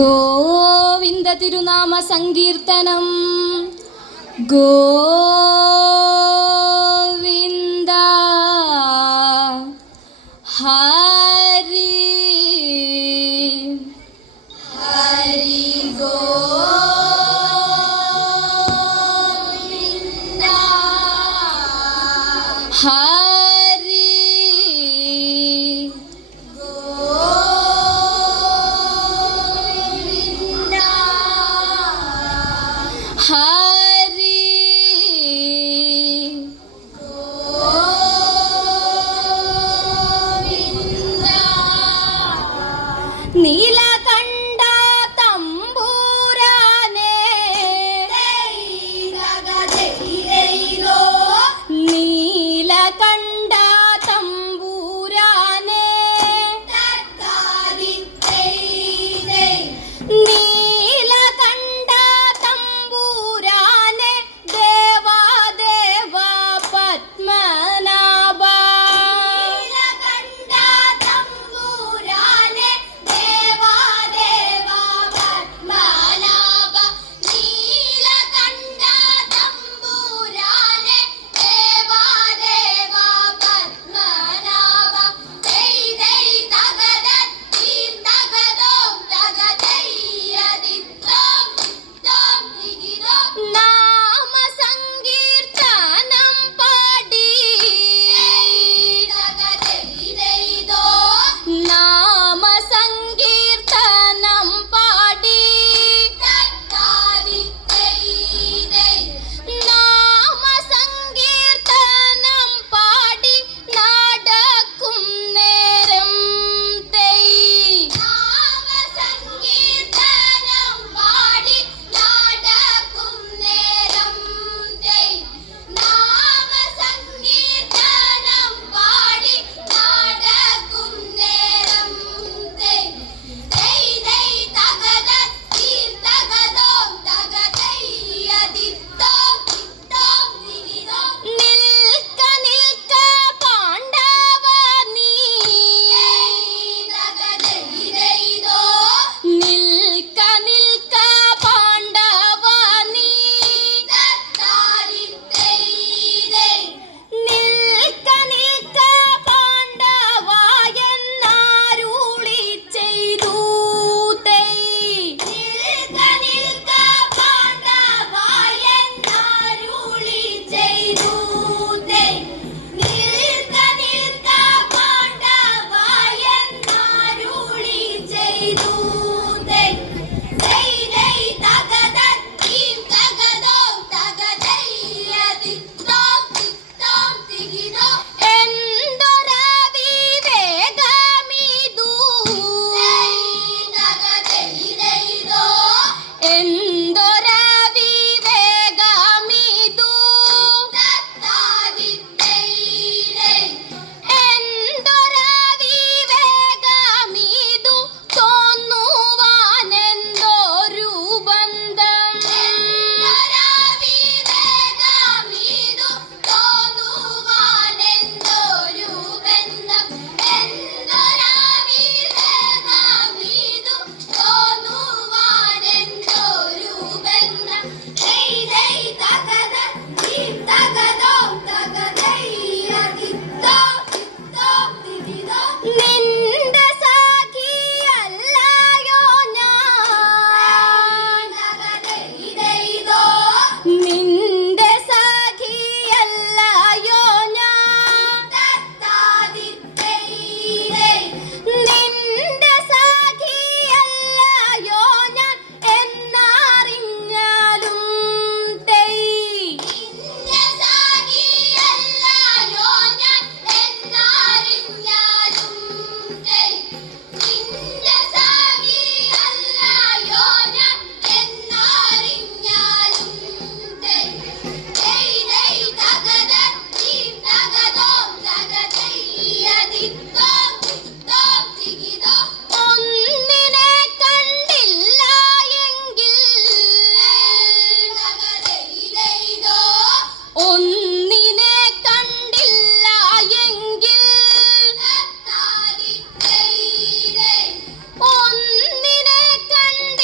ഗോവിന്ദ തിരുനാമ സങ്കീർത്തനം. ഗോവിന്ദ ഹരി ഹരി ഗോവിന്ദ ഹരി ഹരി ഗോവിന്ദ. നീലകണ്ഠ തമ്പുരാനേ നീലകണ്ഠ തമ്പുരാനേ നീലകണ്ഠ തമ്പുരാനേ ദേവാദേവ പത്മനാഭ നീലകണ്ഠ തമ്പുരാനേ ദേവാദേവ പത്മനാഭ നീലകണ്ഠ തമ്പുരാനേ ദേവാദേവ പത്മനാഭ ദൈ ദൈ തഗദ തീം തഗദോം തഗദയ്യദിത്തോം ദിത്തോം ദിഗിദോം. നാമ സങ്കീർത്തനം പാടി നാമ സങ്കീർത്തനം പാടി നാമ സങ്കീർത്തനം പാടി നടക്കും നേരം തൈ നാമ സങ്കീർത്തനം പാടി നടക്കും നേരം തൈ നാമ സങ്കീർത്തനം പാടി നടക്കും നേരം തൈ ദൈ ദൈ തഗദ തീം തഗദോം തഗദയ്യദിത്തോം ദിത്തോം ദിഗിദോം. നിൽക്ക നിൽക്ക പാണ്ഡവ നീ നിൽക്ക നിൽക്ക പാണ്ഡവ നീ നിൽക്ക നിൽക്ക പാണ്ഡവ എന്നാരുളി ചെയ്തു തൈ നിൽക്ക നിൽക്ക പാണ്ഡവ എന്നാരുളി ചെയ്തു തൈ നിൽക്ക നിൽക്ക പാണ്ഡവ എന്നാരുളി ചെയ്തു തൈ ദൈ ദൈ തഗദ തീം തഗദോം തഗദയ്യദിത്തോം ദിത്തോം ദിഗിദോം. എന്തൊരവിവേകമിതു എന്തൊരവിവേകമിതു എന്തൊരവിവേകമിതു തോന്നുവാനെന്തൊരു ബന്ധം എന്തൊരവിവേകമിതു തോന്നുവാനെന്തൊരു ബന്ധം എന്തൊരവിവേകമിതു തോന്നുവാനെന്തൊരു ബന്ധം ദൈ ദൈ തഗദ തീം തഗദോം തഗദയ്യദിത്തോം ദിത്തോം ദിഗിദോം. നിന്റെ സഖിയല്ലയോ ഞാൻ നിന്റെ സഖിയല്ലയോ ഞാൻ നിന്റെ സഖിയല്ലയോ ഞാൻ എന്നറിഞ്ഞാലും തൈ നിന്റെ സഖിയല്ലയോ ഞാൻ എന്നറിഞ്ഞാലും തൈ നിന്റെ സഖിയല്ലയോ ഞാൻ എന്നറിഞ്ഞാലും തൈ ദൈ ദൈ തഗദ തീം തഗദോം തഗദയ്യദിത്തോം ദിത്തോം ദിഗിദോം. ഒന്നിനെ കണ്ടില്ല എങ്കിൽ ഒന്നിനെ കണ്ടില്ല എങ്കിൽ ഒന്നിനെ കണ്ട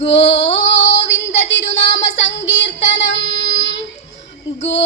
ഗോവിന്ദ തിരുനാമ സങ്കീർത്തനം ഗോ